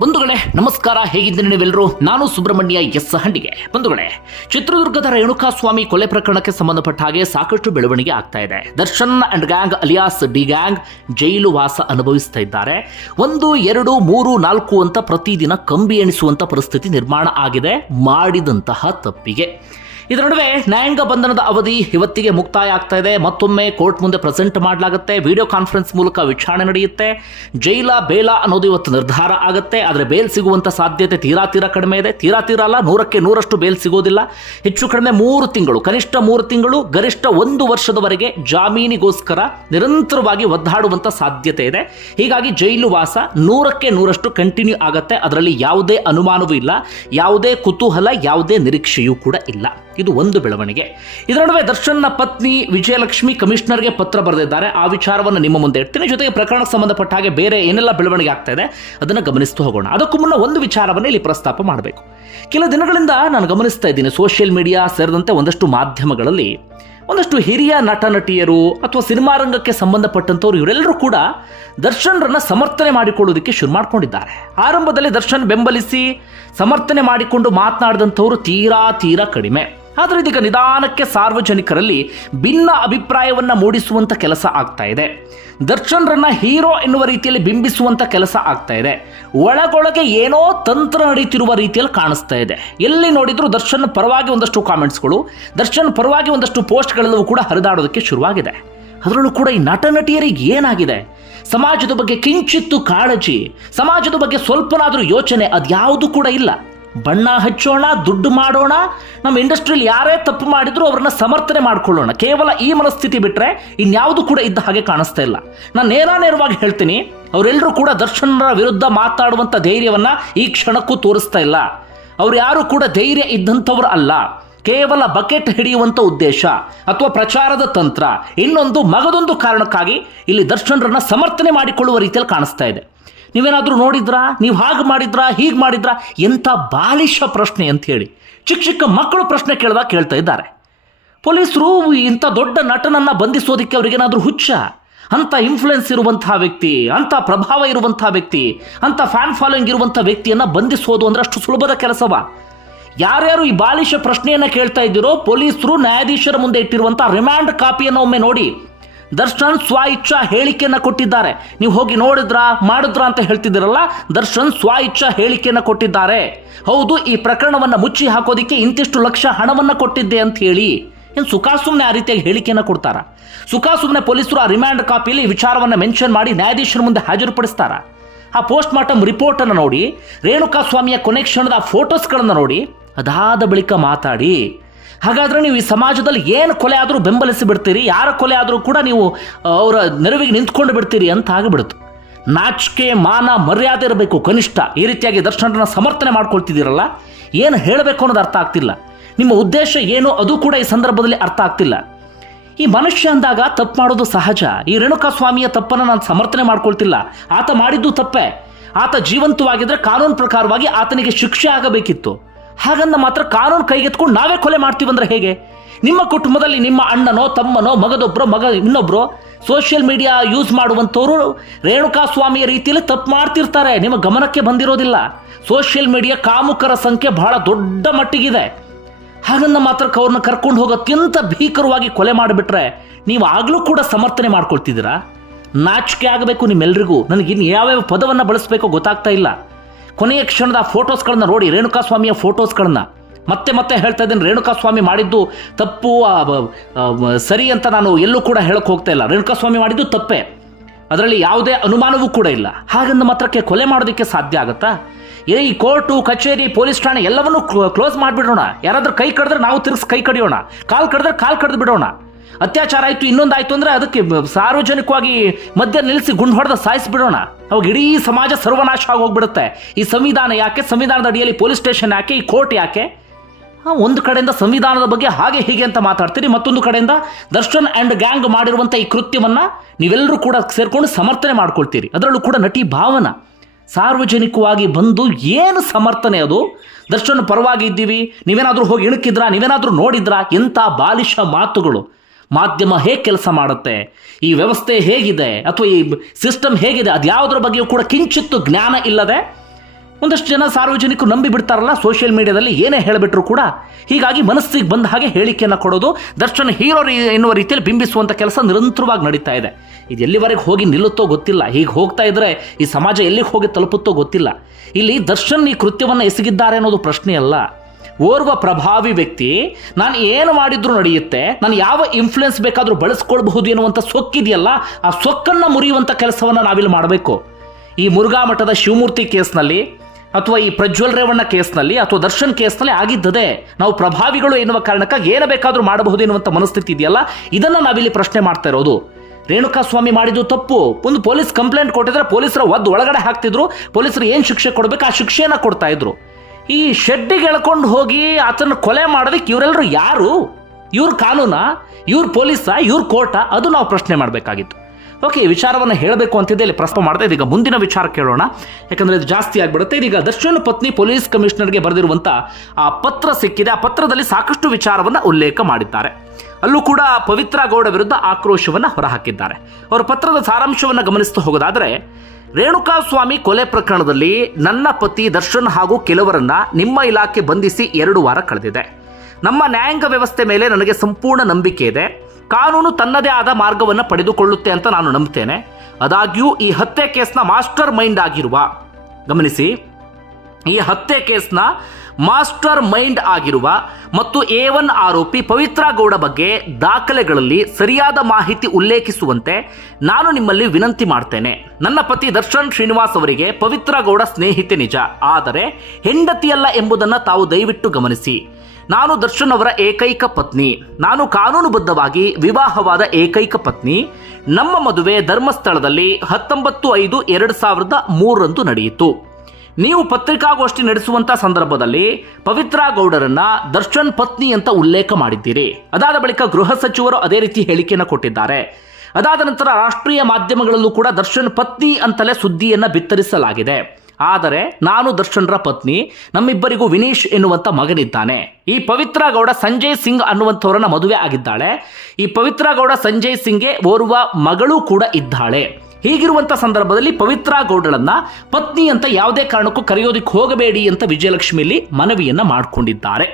ಬಂಧುಗಳೇ, ನಮಸ್ಕಾರ. ಹೇಗಿದ್ದೀನಿ ನೀವೆಲ್ಲರೂ? ನಾನು ಸುಬ್ರಹ್ಮಣ್ಯ ಎಸ್ ಹಂಡಿಗೆ ಬಂಧುಗಳೇ, ಚಿತ್ರದುರ್ಗದ ರೇಣುಕಾ ಸ್ವಾಮಿ ಕೊಲೆ ಪ್ರಕರಣಕ್ಕೆ ಸಂಬಂಧಪಟ್ಟ ಹಾಗೆ ಸಾಕಷ್ಟು ಬೆಳವಣಿಗೆ ಆಗ್ತಾ ಇದೆ. Darshan and gang alias D gang jail ವಾಸ ಅನುಭವಿಸ್ತಾ ಇದ್ದಾರೆ. ಒಂದು, ಎರಡು, ಮೂರು, ನಾಲ್ಕು ಅಂತ ಪ್ರತಿದಿನ ಕಂಬಿ ಎಣಿಸುವಂತ ಪರಿಸ್ಥಿತಿ ನಿರ್ಮಾಣ ಆಗಿದೆ. ಮಾಡಿದಂತಹ ತಪ್ಪಿಗೆ. ಇದರ ನಡುವೆ ನ್ಯಾಯಾಂಗ ಬಂಧನದ ಅವಧಿ ಇವತ್ತಿಗೆ ಮುಕ್ತಾಯ ಆಗ್ತಾ ಇದೆ. ಮತ್ತೊಮ್ಮೆ ಕೋರ್ಟ್ ಮುಂದೆ ಪ್ರೆಸೆಂಟ್ ಮಾಡಲಾಗುತ್ತೆ. ವಿಡಿಯೋ ಕಾನ್ಫರೆನ್ಸ್ ಮೂಲಕ ವಿಚಾರಣೆ ನಡೆಯುತ್ತೆ. ಜೈಲ, ಬೇಲ ಅನ್ನೋದು ಇವತ್ತು ನಿರ್ಧಾರ ಆಗುತ್ತೆ. ಆದರೆ ಬೇಲ್ ಸಿಗುವಂತ ಸಾಧ್ಯತೆ ತೀರಾ ತೀರಾ ಕಡಿಮೆ ಇದೆ. ತೀರಾ ತೀರಾ ಅಲ್ಲ, ನೂರಕ್ಕೆ ನೂರಷ್ಟು ಬೇಲ್ ಸಿಗೋದಿಲ್ಲ. ಹೆಚ್ಚು ಕಡಿಮೆ ಮೂರು ತಿಂಗಳು, ಕನಿಷ್ಠ ಮೂರು ತಿಂಗಳು, ಗರಿಷ್ಠ ಒಂದು ವರ್ಷದವರೆಗೆ ಜಾಮೀನಿಗೋಸ್ಕರ ನಿರಂತರವಾಗಿ ಒದ್ದಾಡುವಂತ ಸಾಧ್ಯತೆ ಇದೆ. ಹೀಗಾಗಿ ಜೈಲು ವಾಸ ನೂರಕ್ಕೆ ನೂರಷ್ಟು ಕಂಟಿನ್ಯೂ ಆಗುತ್ತೆ. ಅದರಲ್ಲಿ ಯಾವುದೇ ಅನುಮಾನವೂ ಇಲ್ಲ. ಯಾವುದೇ ಕುತೂಹಲ, ಯಾವುದೇ ನಿರೀಕ್ಷೆಯೂ ಕೂಡ ಇಲ್ಲ. ಇದು ಒಂದು ಬೆಳವಣಿಗೆ. ಇದರ ನಡುವೆ ದರ್ಶನ್ನ ಪತ್ನಿ ವಿಜಯಲಕ್ಷ್ಮಿ ಕಮಿಷನರ್ಗೆ ಪತ್ರ ಬರೆದಿದ್ದಾರೆ. ಆ ವಿಚಾರವನ್ನು ನಿಮ್ಮ ಮುಂದೆ ಇಡ್ತೀನಿ. ಜೊತೆಗೆ ಪ್ರಕರಣಕ್ಕೆ ಸಂಬಂಧಪಟ್ಟ ಹಾಗೆ ಬೇರೆ ಏನೆಲ್ಲ ಬೆಳವಣಿಗೆ ಆಗ್ತಾ ಇದೆ, ಅದನ್ನು ಗಮನಿಸ್ತು ಹೋಗೋಣ. ಅದಕ್ಕೂ ಮುನ್ನ ಒಂದು ವಿಚಾರವನ್ನು ಇಲ್ಲಿ ಪ್ರಸ್ತಾಪ ಮಾಡಬೇಕು. ಕೆಲ ದಿನಗಳಿಂದ ನಾನು ಗಮನಿಸ್ತಾ ಇದ್ದೀನಿ, ಸೋಷಿಯಲ್ ಮೀಡಿಯಾ ಸೇರಿದಂತೆ ಒಂದಷ್ಟು ಮಾಧ್ಯಮಗಳಲ್ಲಿ ಒಂದಷ್ಟು ಹಿರಿಯ ನಟ ನಟಿಯರು ಅಥವಾ ಸಿನಿಮಾ ರಂಗಕ್ಕೆ ಸಂಬಂಧಪಟ್ಟಂಥವ್ರು ಇವರೆಲ್ಲರೂ ಕೂಡ ದರ್ಶನ್ರನ್ನ ಸಮರ್ಥನೆ ಮಾಡಿಕೊಳ್ಳೋದಕ್ಕೆ ಶುರು ಮಾಡ್ಕೊಂಡಿದ್ದಾರೆ. ಆರಂಭದಲ್ಲಿ ದರ್ಶನ್ ಬೆಂಬಲಿಸಿ ಸಮರ್ಥನೆ ಮಾಡಿಕೊಂಡು ಮಾತನಾಡಿದಂಥವ್ರು ತೀರಾ ತೀರಾ ಕಡಿಮೆ. ಆದರೆ ಇದೀಗ ನಿಧಾನಕ್ಕೆ ಸಾರ್ವಜನಿಕರಲ್ಲಿ ಭಿನ್ನ ಅಭಿಪ್ರಾಯವನ್ನು ಮೂಡಿಸುವಂಥ ಕೆಲಸ ಆಗ್ತಾ ಇದೆ. ದರ್ಶನ್ರನ್ನ ಹೀರೋ ಎನ್ನುವ ರೀತಿಯಲ್ಲಿ ಬಿಂಬಿಸುವಂಥ ಕೆಲಸ ಆಗ್ತಾ ಇದೆ. ಒಳಗೊಳಗೆ ಏನೋ ತಂತ್ರ ನಡೀತಿರುವ ರೀತಿಯಲ್ಲಿ ಕಾಣಿಸ್ತಾ ಇದೆ. ಎಲ್ಲಿ ನೋಡಿದ್ರು ದರ್ಶನ್ ಪರವಾಗಿ ಒಂದಷ್ಟು ಕಾಮೆಂಟ್ಸ್ಗಳು, ದರ್ಶನ್ ಪರವಾಗಿ ಒಂದಷ್ಟು ಪೋಸ್ಟ್ಗಳೆಲ್ಲವೂ ಕೂಡ ಹರಿದಾಡೋದಕ್ಕೆ ಶುರುವಾಗಿದೆ. ಅದರಲ್ಲೂ ಕೂಡ ಈ ನಟ ನಟಿಯರಿಗೆ ಏನಾಗಿದೆ? ಸಮಾಜದ ಬಗ್ಗೆ ಕಿಂಚಿತ್ತು ಕಾಳಜಿ, ಸಮಾಜದ ಬಗ್ಗೆ ಸ್ವಲ್ಪನಾದರೂ ಯೋಚನೆ ಅದ್ಯಾವುದು ಕೂಡ ಇಲ್ಲ. ಬಣ್ಣ ಹಚ್ಚೋಣ, ದುಡ್ಡು ಮಾಡೋಣ, ನಮ್ಮ ಇಂಡಸ್ಟ್ರಿಯಲ್ಲಿ ಯಾರೇ ತಪ್ಪು ಮಾಡಿದ್ರು ಅವ್ರನ್ನ ಸಮರ್ಥನೆ ಮಾಡ್ಕೊಳ್ಳೋಣ. ಕೇವಲ ಈ ಮನಸ್ಥಿತಿ ಬಿಟ್ಟರೆ ಇನ್ಯಾವುದು ಕೂಡ ಇದ್ದ ಹಾಗೆ ಕಾಣಿಸ್ತಾ ಇಲ್ಲ. ನಾನು ನೇರ ನೇರವಾಗಿ ಹೇಳ್ತೀನಿ ಅವರೆಲ್ಲರೂ ಕೂಡ ದರ್ಶನರ ವಿರುದ್ಧ ಮಾತಾಡುವಂಥ ಧೈರ್ಯವನ್ನ ಈ ಕ್ಷಣಕ್ಕೂ ತೋರಿಸ್ತಾ ಇಲ್ಲ. ಅವ್ರು ಯಾರು ಕೂಡ ಧೈರ್ಯ ಇದ್ದಂಥವ್ರು ಅಲ್ಲ. ಕೇವಲ ಬಕೆಟ್ ಹಿಡಿಯುವಂಥ ಉದ್ದೇಶ ಅಥವಾ ಪ್ರಚಾರದ ತಂತ್ರ. ಇನ್ನೊಂದು ಮಗದೊಂದು ಕಾರಣಕ್ಕಾಗಿ ಇಲ್ಲಿ ದರ್ಶನರನ್ನ ಸಮರ್ಥನೆ ಮಾಡಿಕೊಳ್ಳುವ ರೀತಿಯಲ್ಲಿ ಕಾಣಿಸ್ತಾ ಇದೆ. ನೀವೇನಾದ್ರೂ ನೋಡಿದ್ರಾ? ನೀವು ಹಾಗೆ ಮಾಡಿದ್ರಾ? ಹೀಗೆ ಮಾಡಿದ್ರಾ? ಎಂಥ ಬಾಲಿಶ ಪ್ರಶ್ನೆ ಅಂತ ಹೇಳಿ ಚಿಕ್ಕ ಚಿಕ್ಕ ಮಕ್ಕಳು ಪ್ರಶ್ನೆ ಕೇಳಿದಾಗ ಕೇಳ್ತಾ ಇದ್ದಾರೆ. ಪೊಲೀಸರು ಇಂಥ ದೊಡ್ಡ ನಟನನ್ನು ಬಂಧಿಸೋದಕ್ಕೆ ಅವ್ರಿಗೇನಾದರೂ ಹುಚ್ಚ? ಅಂಥ ಇನ್ಫ್ಲುಯೆನ್ಸ್ ಇರುವಂತಹ ವ್ಯಕ್ತಿ, ಅಂಥ ಪ್ರಭಾವ ಇರುವಂಥ ವ್ಯಕ್ತಿ, ಅಂಥ ಫ್ಯಾನ್ ಫಾಲೋಯಿಂಗ್ ಇರುವಂಥ ವ್ಯಕ್ತಿಯನ್ನು ಬಂಧಿಸೋದು ಅಂದ್ರೆ ಅಷ್ಟು ಸುಲಭದ ಕೆಲಸವ? ಯಾರ್ಯಾರು ಈ ಬಾಲಿಶ ಪ್ರಶ್ನೆಯನ್ನು ಕೇಳ್ತಾ ಇದ್ದೀರೋ ಪೊಲೀಸರು ನ್ಯಾಯಾಧೀಶರ ಮುಂದೆ ಇಟ್ಟಿರುವಂಥ ರಿಮ್ಯಾಂಡ್ ಕಾಪಿಯನ್ನು ಒಮ್ಮೆ ನೋಡಿ ದರ್ಶನ್ ಸ್ವ ಇಚ್ಛಾ ಹೇಳಿಕೆಯನ್ನ ಕೊಟ್ಟಿದ್ದಾರೆ. ನೀವು ಹೋಗಿ ನೋಡಿದ್ರಾ, ಮಾಡಿದ್ರಾ ಅಂತ ಹೇಳ್ತಿದ್ದೀರಲ್ಲ? ದರ್ಶನ್ ಸ್ವ ಇಚ್ಛಾ ಹೇಳಿಕೆಯನ್ನ ಕೊಟ್ಟಿದ್ದಾರೆ. ಹೌದು, ಈ ಪ್ರಕರಣವನ್ನ ಮುಚ್ಚಿ ಹಾಕೋದಿಕ್ಕೆ ಇಂತಿಷ್ಟು ಲಕ್ಷ ಹಣವನ್ನ ಕೊಟ್ಟಿದ್ದೆ ಅಂತ ಹೇಳಿ. ಏನು ಸುಖಾ ಸುಮ್ಮನೆ ಆ ರೀತಿಯಾಗಿ ಹೇಳಿಕೆಯನ್ನು ಕೊಡ್ತಾರ? ಸುಖಾ ಸುಮ್ಮನೆ ಪೊಲೀಸರು ಆ ರಿಮ್ಯಾಂಡ್ ಕಾಪಿಯಲ್ಲಿ ವಿಚಾರವನ್ನು ಮೆನ್ಷನ್ ಮಾಡಿ ನ್ಯಾಯಾಧೀಶರ ಮುಂದೆ ಹಾಜರುಪಡಿಸ್ತಾರ. ಆ ಪೋಸ್ಟ್ ಮಾರ್ಟಮ್ ರಿಪೋರ್ಟ್ ಅನ್ನು ನೋಡಿ ರೇಣುಕಾ ಸ್ವಾಮಿಯ ಕೊನೆ ಕ್ಷಣದ ಫೋಟೋಸ್ಗಳನ್ನು ನೋಡಿ, ಅದಾದ ಬಳಿಕ ಮಾತಾಡಿ. ಹಾಗಾದ್ರೆ ನೀವು ಈ ಸಮಾಜದಲ್ಲಿ ಏನು ಕೊಲೆ ಆದರೂ ಬೆಂಬಲಿಸಿ ಬಿಡ್ತೀರಿ, ಯಾರ ಕೊಲೆ ಆದರೂ ಕೂಡ ನೀವು ಅವರ ನೆರವಿಗೆ ನಿಂತ್ಕೊಂಡು ಬಿಡ್ತೀರಿ ಅಂತ ಆಗಿಬಿಡ್ತು ನಾಚಿಕೆ, ಮಾನ, ಮರ್ಯಾದೆ ಇರಬೇಕು ಕನಿಷ್ಠ. ಈ ರೀತಿಯಾಗಿ ದರ್ಶನರನ್ನ ಸಮರ್ಥನೆ ಮಾಡ್ಕೊಳ್ತಿದ್ದೀರಲ್ಲ? ಏನು ಹೇಳಬೇಕು ಅನ್ನೋದು ಅರ್ಥ ಆಗ್ತಿಲ್ಲ. ನಿಮ್ಮ ಉದ್ದೇಶ ಏನು ಅದು ಕೂಡ ಈ ಸಂದರ್ಭದಲ್ಲಿ ಅರ್ಥ ಆಗ್ತಿಲ್ಲ. ಈ ಮನುಷ್ಯ ಅಂದಾಗ ತಪ್ಪು ಮಾಡೋದು ಸಹಜ. ಈ ರೇಣುಕಾ ಸ್ವಾಮಿಯ ತಪ್ಪನ್ನು ನಾನು ಸಮರ್ಥನೆ ಮಾಡ್ಕೊಳ್ತಿಲ್ಲ. ಆತ ಮಾಡಿದ್ದು ತಪ್ಪೇ. ಆತ ಜೀವಂತವಾಗಿದ್ರೆ ಕಾನೂನು ಪ್ರಕಾರವಾಗಿ ಆತನಿಗೆ ಶಿಕ್ಷೆ ಆಗಬೇಕಿತ್ತು. ಹಾಗಂದ ಮಾತ್ರ ಕಾನೂನು ಕೈಗೆತ್ಕೊಂಡು ನಾವೇ ಕೊಲೆ ಮಾಡ್ತೀವಂದ್ರೆ ಹೇಗೆ? ನಿಮ್ಮ ಕುಟುಂಬದಲ್ಲಿ ನಿಮ್ಮ ಅಣ್ಣನೋ, ತಮ್ಮನೋ ಮಗದೊಬ್ಬರೋ ಮಗ ಇನ್ನೊಬ್ಬರು ಸೋಷಿಯಲ್ ಮೀಡಿಯಾ ಯೂಸ್ ಮಾಡುವಂಥವ್ರು ರೇಣುಕಾ ಸ್ವಾಮಿಯ ರೀತಿಯಲ್ಲಿ ತಪ್ಪು ಮಾಡ್ತಿರ್ತಾರೆ. ನಿಮ್ಮ ಗಮನಕ್ಕೆ ಬಂದಿರೋದಿಲ್ಲ. ಸೋಷಿಯಲ್ ಮೀಡಿಯಾ ಕಾಮುಕರ ಸಂಖ್ಯೆ ಬಹಳ ದೊಡ್ಡ ಮಟ್ಟಿಗಿದೆ. ಹಾಗನ್ನ ಮಾತ್ರ ಅವ್ರನ್ನ ಕರ್ಕೊಂಡು ಹೋಗೋಕ್ಕಿಂತ ಭೀಕರವಾಗಿ ಕೊಲೆ ಮಾಡಿಬಿಟ್ರೆ ನೀವು ಆಗಲೂ ಕೂಡ ಸಮರ್ಥನೆ ಮಾಡ್ಕೊಳ್ತಿದ್ದೀರಾ? ನಾಚಿಕೆ ಆಗಬೇಕು ನಿಮ್ಮೆಲ್ಲರಿಗೂ ನನಗೆ ಇನ್ನು ಯಾವ್ಯಾವ ಪದವನ್ನು ಬಳಸಬೇಕೋ ಗೊತ್ತಾಗ್ತಾ ಇಲ್ಲ. ಕೊನೆಯ ಕ್ಷಣದ ಫೋಟೋಸ್ಗಳನ್ನ ನೋಡಿ ರೇಣುಕಾ ಸ್ವಾಮಿಯ ಫೋಟೋಸ್ಗಳನ್ನ ಮತ್ತೆ ಮತ್ತೆ ಹೇಳ್ತಾ ಇದ್ದೀನಿ. ರೇಣುಕಾ ಸ್ವಾಮಿ ಮಾಡಿದ್ದು ತಪ್ಪು ಸರಿ ಅಂತ ನಾನು ಎಲ್ಲೂ ಕೂಡ ಹೇಳಕ್ಕೆ ಹೋಗ್ತಾ ಇಲ್ಲ. ರೇಣುಕಾ ಸ್ವಾಮಿ ಮಾಡಿದ್ದು ತಪ್ಪೇ. ಅದರಲ್ಲಿ ಯಾವುದೇ ಅನುಮಾನವೂ ಕೂಡ ಇಲ್ಲ. ಹಾಗಂದ ಮಾತ್ರಕ್ಕೆ ಕೊಲೆ ಮಾಡೋದಕ್ಕೆ ಸಾಧ್ಯ ಆಗುತ್ತಾ? ಏ, ಈ ಕೋರ್ಟು, ಕಚೇರಿ, ಪೊಲೀಸ್ ಠಾಣೆ ಎಲ್ಲವನ್ನೂ ಕ್ಲೋಸ್ ಮಾಡಿಬಿಡೋಣ. ಯಾರಾದರೂ ಕೈ ಕಡಿದ್ರೆ ನಾವು ತಿರ್ಗಿಸಿ ಕೈ ಕಡಿಯೋಣ. ಕಾಲು ಕಡಿದ್ರೆ ಕಾಲು ಕಡ್ದು ಬಿಡೋಣ. ಅತ್ಯಾಚಾರ ಆಯ್ತು, ಇನ್ನೊಂದಾಯಿತು ಅಂದ್ರೆ ಅದಕ್ಕೆ ಸಾರ್ವಜನಿಕವಾಗಿ ಮಧ್ಯ ನಿಲ್ಲಿಸಿ ಗುಂಡು ಹೊಡೆದ ಸಾಯಿಸಿಬಿಡೋಣ. ಅವಾಗ ಇಡೀ ಸಮಾಜ ಸರ್ವನಾಶ ಆಗಿ ಹೋಗ್ಬಿಡುತ್ತೆ. ಈ ಸಂವಿಧಾನ ಯಾಕೆ? ಸಂವಿಧಾನದ ಅಡಿಯಲ್ಲಿ ಪೊಲೀಸ್ ಸ್ಟೇಷನ್ ಯಾಕೆ? ಈ ಕೋರ್ಟ್ ಯಾಕೆ? ಒಂದು ಕಡೆಯಿಂದ ಸಂವಿಧಾನದ ಬಗ್ಗೆ ಹಾಗೆ ಹೀಗೆ ಅಂತ ಮಾತಾಡ್ತೀರಿ. ಮತ್ತೊಂದು ಕಡೆಯಿಂದ ದರ್ಶನ್ ಅಂಡ್ ಗ್ಯಾಂಗ್ ಮಾಡಿರುವಂಥ ಈ ಕೃತ್ಯವನ್ನ ನೀವೆಲ್ಲರೂ ಕೂಡ ಸೇರ್ಕೊಂಡು ಸಮರ್ಥನೆ ಮಾಡ್ಕೊಳ್ತೀರಿ. ಅದರಲ್ಲೂ ಕೂಡ ನಟಿ ಭಾವನ ಸಾರ್ವಜನಿಕವಾಗಿ ಬಂದು ಏನು ಸಮರ್ಥನೆ ಅದು? ದರ್ಶನ್ ಪರವಾಗಿ ಇದ್ದೀವಿ, ನೀವೇನಾದರೂ ಹೋಗಿ ಇಣುಕಿದ್ರಾ, ನೀವೇನಾದರೂ ನೋಡಿದ್ರಾ? ಎಂಥ ಬಾಲಿಶ ಮಾತುಗಳು. ಮಾಧ್ಯಮ ಹೇಗೆ ಕೆಲಸ ಮಾಡುತ್ತೆ? ಈ ವ್ಯವಸ್ಥೆ ಹೇಗಿದೆ? ಅಥವಾ ಈ ಸಿಸ್ಟಮ್ ಹೇಗಿದೆ? ಅದ್ಯಾವುದರ ಬಗ್ಗೆಯೂ ಕೂಡ ಕಿಂಚಿತ್ತು ಜ್ಞಾನ ಇಲ್ಲದೆ ಒಂದಷ್ಟು ಜನ ಸಾರ್ವಜನಿಕರು ನಂಬಿ ಬಿಡ್ತಾರಲ್ಲ ಸೋಷಿಯಲ್ ಮೀಡಿಯಾದಲ್ಲಿ ಏನೇ ಹೇಳಿಬಿಟ್ರು ಕೂಡ ಹೀಗಾಗಿ ಮನಸ್ಸಿಗೆ ಬಂದ ಹಾಗೆ ಹೇಳಿಕೆಯನ್ನು ಕೊಡೋದು, ದರ್ಶನ್ ಹೀರೋ ಎನ್ನುವ ರೀತಿಯಲ್ಲಿ ಬಿಂಬಿಸುವಂಥ ಕೆಲಸ ನಿರಂತರವಾಗಿ ನಡೀತಾ ಇದೆ. ಇದು ಎಲ್ಲಿವರೆಗೆ ಹೋಗಿ ನಿಲ್ಲುತ್ತೋ ಗೊತ್ತಿಲ್ಲ. ಹೀಗೆ ಹೋಗ್ತಾ ಇದ್ರೆ ಈ ಸಮಾಜ ಎಲ್ಲಿಗೆ ಹೋಗಿ ತಲುಪುತ್ತೋ ಗೊತ್ತಿಲ್ಲ. ಇಲ್ಲಿ ದರ್ಶನ್ ಈ ಕೃತ್ಯವನ್ನು ಎಸಗಿದ್ದಾರೆ ಅನ್ನೋದು ಪ್ರಶ್ನೆ ಅಲ್ಲ ಓರ್ವ ಪ್ರಭಾವಿ ವ್ಯಕ್ತಿ, ನಾನು ಏನು ಮಾಡಿದ್ರು ನಡೆಯುತ್ತೆ, ನಾನು ಯಾವ ಇನ್ಫ್ಲುಯೆನ್ಸ್ ಬೇಕಾದರೂ ಬಳಸ್ಕೊಳ್ಬಹುದು ಎನ್ನುವಂಥ ಸೊಕ್ಕಿದೆಯಲ್ಲ, ಆ ಸೊಕ್ಕನ್ನು ಮುರಿಯುವಂಥ ಕೆಲಸವನ್ನು ನಾವಿಲ್ಲಿ ಮಾಡಬೇಕು. ಈ ಮುರುಘಾ ಮಠದ ಶಿವಮೂರ್ತಿ ಕೇಸ್ನಲ್ಲಿ ಅಥವಾ ಈ ಪ್ರಜ್ವಲ್ ರೇವಣ್ಣ ಕೇಸ್ನಲ್ಲಿ ಅಥವಾ ದರ್ಶನ್ ಕೇಸ್ನಲ್ಲಿ ಆಗಿದ್ದದೆ, ನಾವು ಪ್ರಭಾವಿಗಳು ಎನ್ನುವ ಕಾರಣಕ್ಕಾಗಿ ಏನು ಬೇಕಾದರೂ ಮಾಡಬಹುದು ಎನ್ನುವಂಥ ಮನಸ್ಥಿತಿ ಇದೆಯಲ್ಲ, ಇದನ್ನು ನಾವಿಲ್ಲಿ ಪ್ರಶ್ನೆ ಮಾಡ್ತಾ ಇರೋದು. ರೇಣುಕಾ ಸ್ವಾಮಿ ಮಾಡಿದ್ದು ತಪ್ಪು. ಒಂದು ಪೊಲೀಸ್ ಕಂಪ್ಲೇಂಟ್ ಕೊಟ್ಟಿದ್ರೆ ಪೊಲೀಸರ ಒದ್ದು ಒಳಗಡೆ ಹಾಕ್ತಿದ್ರು, ಪೊಲೀಸರು ಏನು ಶಿಕ್ಷೆ ಕೊಡಬೇಕು, ಆ ಶಿಕ್ಷೆಯನ್ನು ಕೊಡ್ತಾ ಇದ್ರು. ಈ ಶೆಡ್ಡಿಗೆ ಎಳ್ಕೊಂಡು ಹೋಗಿ ಆತನ ಕೊಲೆ ಮಾಡೋದಕ್ಕೆ ಇವರೆಲ್ಲರೂ ಯಾರು? ಇವ್ರ ಕಾನೂನಾ? ಇವ್ರ ಪೊಲೀಸಾ? ಇವ್ರ ಕೋರ್ಟಾ? ಅದು ನಾವು ಪ್ರಶ್ನೆ ಮಾಡಬೇಕಾಗಿತ್ತು. ಓಕೆ ಈ ವಿಚಾರವನ್ನು ಹೇಳಬೇಕು ಅಂತಿದ್ದೆ, ಇಲ್ಲಿ ಪ್ರಸ್ತಾಪ ಮಾಡ್ತಾ ಇದೀಗ. ಮುಂದಿನ ವಿಚಾರ ಕೇಳೋಣ. ಯಾಕಂದರೆ ಇದು ಜಾಸ್ತಿ ಆಗಿಬಿಡುತ್ತೆ. ಇದೀಗ ದರ್ಶನ್ ಪತ್ನಿ ಪೊಲೀಸ್ ಕಮಿಷನರ್ಗೆ ಬರೆದಿರುವಂಥ ಆ ಪತ್ರ ಸಿಕ್ಕಿದೆ. ಆ ಪತ್ರದಲ್ಲಿ ಸಾಕಷ್ಟು ವಿಚಾರವನ್ನು ಉಲ್ಲೇಖ ಮಾಡಿದ್ದಾರೆ. ಅಲ್ಲೂ ಕೂಡ ಪವಿತ್ರ ಗೌಡ ವಿರುದ್ಧ ಆಕ್ರೋಶವನ್ನು ಹೊರಹಾಕಿದ್ದಾರೆ. ಅವರ ಪತ್ರದ ಸಾರಾಂಶವನ್ನು ಗಮನಿಸ್ತಾ ಹೋಗೋದಾದರೆ ರೇಣುಕಾ ಸ್ವಾಮಿ ಕೊಲೆ ಪ್ರಕರಣದಲ್ಲಿ ನನ್ನ ಪತಿ ದರ್ಶನ್ ಹಾಗೂ ಕೆಲವರನ್ನ ನಿಮ್ಮ ಇಲಾಖೆ ಬಂಧಿಸಿ ಎರಡು ವಾರ ಕಳೆದಿದೆ. ನಮ್ಮ ನ್ಯಾಯಾಂಗ ವ್ಯವಸ್ಥೆ ಮೇಲೆ ನನಗೆ ಸಂಪೂರ್ಣ ನಂಬಿಕೆ ಇದೆ. ಕಾನೂನು ತನ್ನದೇ ಆದ ಮಾರ್ಗವನ್ನು ಪಡೆದುಕೊಳ್ಳುತ್ತೆ ಅಂತ ನಾನು ನಂಬುತ್ತೇನೆ ಆದಾಗ್ಯೂ ಈ ಹತ್ಯೆ ಕೇಸ್ನ ಮಾಸ್ಟರ್ ಮೈಂಡ್ ಆಗಿರುವ, ಗಮನಿಸಿ, ಈ ಹತ್ಯೆ ಕೇಸ್ನ ಮಾಸ್ಟರ್ ಮೈಂಡ್ ಆಗಿರುವ ಮತ್ತು ಎ ಒನ್ ಆರೋಪಿ ಪವಿತ್ರ ಗೌಡ ಬಗ್ಗೆ ದಾಖಲೆಗಳಲ್ಲಿ ಸರಿಯಾದ ಮಾಹಿತಿ ಉಲ್ಲೇಖಿಸುವಂತೆ ನಾನು ನಿಮ್ಮಲ್ಲಿ ವಿನಂತಿ ಮಾಡ್ತೇನೆ. ನನ್ನ ಪತಿ ದರ್ಶನ್ ಶ್ರೀನಿವಾಸ್ ಅವರಿಗೆ ಪವಿತ್ರ ಗೌಡ ಸ್ನೇಹಿತೆ ನಿಜ. ಆದರೆ ಹೆಂಡತಿಯಲ್ಲ ಎಂಬುದನ್ನು ತಾವು ದಯವಿಟ್ಟು ಗಮನಿಸಿ. ನಾನು ದರ್ಶನ್ ಅವರ ಏಕೈಕ ಪತ್ನಿ. ನಾನು ಕಾನೂನುಬದ್ಧವಾಗಿ ವಿವಾಹವಾದ ಏಕೈಕ ಪತ್ನಿ. ನಮ್ಮ ಮದುವೆ ಧರ್ಮಸ್ಥಳದಲ್ಲಿ ಹತ್ತೊಂಬತ್ತು ಐದು ಎರಡು ಸಾವಿರದ ಮೂರರಂದು ನಡೆಯಿತು. ನೀವು ಪತ್ರಿಕಾಗೋಷ್ಠಿ ನಡೆಸುವಂತ ಸಂದರ್ಭದಲ್ಲಿ ಪವಿತ್ರ ಗೌಡರನ್ನ ದರ್ಶನ್ ಪತ್ನಿ ಅಂತ ಉಲ್ಲೇಖ ಮಾಡಿದ್ದೀರಿ. ಅದಾದ ಬಳಿಕ ಗೃಹ ಸಚಿವರು ಅದೇ ರೀತಿ ಹೇಳಿಕೆಯನ್ನು ಕೊಟ್ಟಿದ್ದಾರೆ. ಅದಾದ ನಂತರ ರಾಷ್ಟ್ರೀಯ ಮಾಧ್ಯಮಗಳಲ್ಲೂ ಕೂಡ ದರ್ಶನ್ ಪತ್ನಿ ಅಂತಲೇ ಸುದ್ದಿಯನ್ನ ಬಿತ್ತರಿಸಲಾಗಿದೆ. ಆದರೆ ನಾನು ದರ್ಶನ್ರ ಪತ್ನಿ, ನಮ್ಮಿಬ್ಬರಿಗೂ ವಿನೀಶ್ ಎನ್ನುವಂತ ಮಗನಿದ್ದಾನೆ. ಈ ಪವಿತ್ರ ಗೌಡ ಸಂಜಯ್ ಸಿಂಗ್ ಅನ್ನುವಂಥವರನ್ನ ಮದುವೆ ಆಗಿದ್ದಾಳೆ. ಈ ಪವಿತ್ರ ಗೌಡ ಸಂಜಯ್ ಸಿಂಗ್ಗೆ ಓರ್ವ ಮಗಳು ಕೂಡ ಇದ್ದಾಳೆ. ಹೀಗಿರುವಂಥ ಸಂದರ್ಭದಲ್ಲಿ ಪವಿತ್ರ ಗೌಡಳನ್ನ ಪತ್ನಿ ಅಂತ ಯಾವುದೇ ಕಾರಣಕ್ಕೂ ಕರೆಯೋದಕ್ಕೆ ಹೋಗಬೇಡಿ ಅಂತ ವಿಜಯಲಕ್ಷ್ಮಿಯಲ್ಲಿ ಮನವಿಯನ್ನ ಮಾಡಿಕೊಂಡಿದ್ದಾರೆ.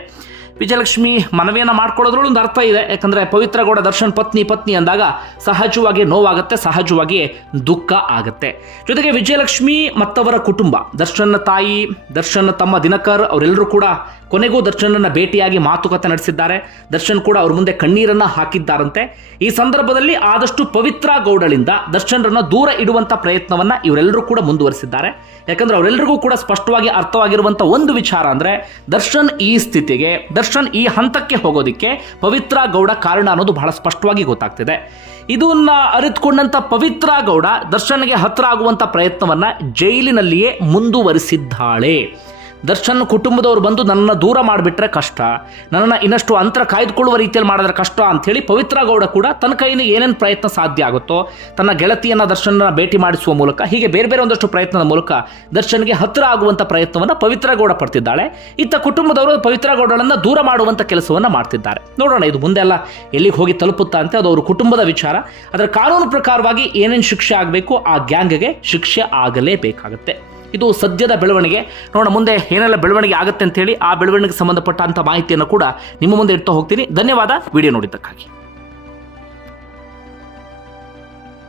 ವಿಜಯಲಕ್ಷ್ಮಿ ಮನವಿಯನ್ನ ಮಾಡ್ಕೊಳ್ಳೋದ್ರಲ್ಲಿ ಒಂದು ಅರ್ಥ ಇದೆ. ಯಾಕಂದ್ರೆ ಪವಿತ್ರ ಗೌಡ ದರ್ಶನ್ ಪತ್ನಿ ಪತ್ನಿ ಅಂದಾಗ ಸಹಜವಾಗಿ ನೋವಾಗುತ್ತೆ ಸಹಜವಾಗಿ ದುಃಖ ಆಗುತ್ತೆ. ಜೊತೆಗೆ ವಿಜಯಲಕ್ಷ್ಮಿ ಮತ್ತವರ ಕುಟುಂಬ ದರ್ಶನ್ ತಾಯಿ ದರ್ಶನ್ ತಮ್ಮ ದಿನಕರ್ ಅವರೆಲ್ಲರೂ ಕೂಡ ಕೊನೆಗೂ ದರ್ಶನನ್ನ ಭೇಟಿಯಾಗಿ ಮಾತುಕತೆ ನಡೆಸಿದ್ದಾರೆ. ದರ್ಶನ್ ಕೂಡ ಅವ್ರ ಮುಂದೆ ಕಣ್ಣೀರನ್ನ ಹಾಕಿದ್ದಾರಂತೆ. ಈ ಸಂದರ್ಭದಲ್ಲಿ ಆದಷ್ಟು ಪವಿತ್ರ ಗೌಡಳಿಂದ ದರ್ಶನ್ರನ್ನ ದೂರ ಇಡುವಂತ ಪ್ರಯತ್ನವನ್ನ ಇವರೆಲ್ಲರೂ ಕೂಡ ಮುಂದುವರಿಸಿದ್ದಾರೆ. ಯಾಕಂದ್ರೆ ಅವರೆಲ್ಲರಿಗೂ ಕೂಡ ಸ್ಪಷ್ಟವಾಗಿ ಅರ್ಥವಾಗಿರುವಂತ ಒಂದು ವಿಚಾರ ಅಂದ್ರೆ, ದರ್ಶನ್ ಈ ಸ್ಥಿತಿಗೆ, ದರ್ಶನ್ ಈ ಹಂತಕ್ಕೆ ಹೋಗೋದಿಕ್ಕೆ ಪವಿತ್ರ ಗೌಡ ಕಾರಣ ಅನ್ನೋದು ಬಹಳ ಸ್ಪಷ್ಟವಾಗಿ ಗೊತ್ತಾಗ್ತಿದೆ. ಇದನ್ನ ಅರಿತುಕೊಂಡಂತ ಪವಿತ್ರ ಗೌಡ ದರ್ಶನ್ಗೆ ಹತ್ರ ಆಗುವಂತ ಪ್ರಯತ್ನವನ್ನ ಜೈಲಿನಲ್ಲಿಯೇ ಮುಂದುವರಿಸಿದ್ದಾಳೆ. ದರ್ಶನ್ ಕುಟುಂಬದವರು ಬಂದು ನನ್ನನ್ನು ದೂರ ಮಾಡಿಬಿಟ್ರೆ ಕಷ್ಟ. ನನ್ನನ್ನು ಇನ್ನಷ್ಟು ಅಂತರ ಕಾಯ್ದುಕೊಳ್ಳುವ ರೀತಿಯಲ್ಲಿ ಮಾಡಿದ್ರೆ ಕಷ್ಟ ಅಂಥೇಳಿ ಪವಿತ್ರ ಗೌಡ ಕೂಡ ತನ್ನ ಕೈಯಲ್ಲಿ ಏನೇನು ಪ್ರಯತ್ನ ಸಾಧ್ಯ ಆಗುತ್ತೋ ತನ್ನ ಗೆಳತಿಯನ್ನು ದರ್ಶನನ ಭೇಟಿ ಮಾಡಿಸುವ ಮೂಲಕ, ಹೀಗೆ ಬೇರೆ ಬೇರೆ ಒಂದಷ್ಟು ಪ್ರಯತ್ನದ ಮೂಲಕ ದರ್ಶನ್ಗೆ ಹತ್ತಿರ ಆಗುವಂಥ ಪ್ರಯತ್ನವನ್ನು ಪವಿತ್ರ ಗೌಡ ಪಡ್ತಿದ್ದಾಳೆ. ಇತ್ತ ಕುಟುಂಬದವರು ಪವಿತ್ರ ಗೌಡಳನ್ನು ದೂರ ಮಾಡುವಂಥ ಕೆಲಸವನ್ನು ಮಾಡ್ತಿದ್ದಾರೆ. ನೋಡೋಣ, ಇದು ಮುಂದೆ ಎಲ್ಲ ಎಲ್ಲಿಗೆ ಹೋಗಿ ತಲುಪುತ್ತಾ ಅಂತ ಅದು ಅವರು ಕುಟುಂಬದ ವಿಚಾರ. ಅದರ ಕಾನೂನು ಪ್ರಕಾರವಾಗಿ ಏನೇನು ಶಿಕ್ಷೆ ಆಗಬೇಕು ಆ ಗ್ಯಾಂಗ್ಗೆ ಶಿಕ್ಷೆ ಆಗಲೇಬೇಕಾಗುತ್ತೆ. ಇದು ಸದ್ಯದ ಬೆಳವಣಿಗೆ. ನೋಡೋಣ ಮುಂದೆ ಏನೆಲ್ಲ ಬೆಳವಣಿಗೆ ಆಗುತ್ತೆ ಅಂತ ಹೇಳಿ ಆ ಬೆಳವಣಿಗೆಗೆ ಸಂಬಂಧಪಟ್ಟಂತ ಮಾಹಿತಿಯನ್ನು ಕೂಡ ನಿಮ್ಮ ಮುಂದೆ ಇಡ್ತಾ ಹೋಗ್ತೀನಿ. ಧನ್ಯವಾದ. ವಿಡಿಯೋ ನೋಡಿದ್ದಕ್ಕಾಗಿ.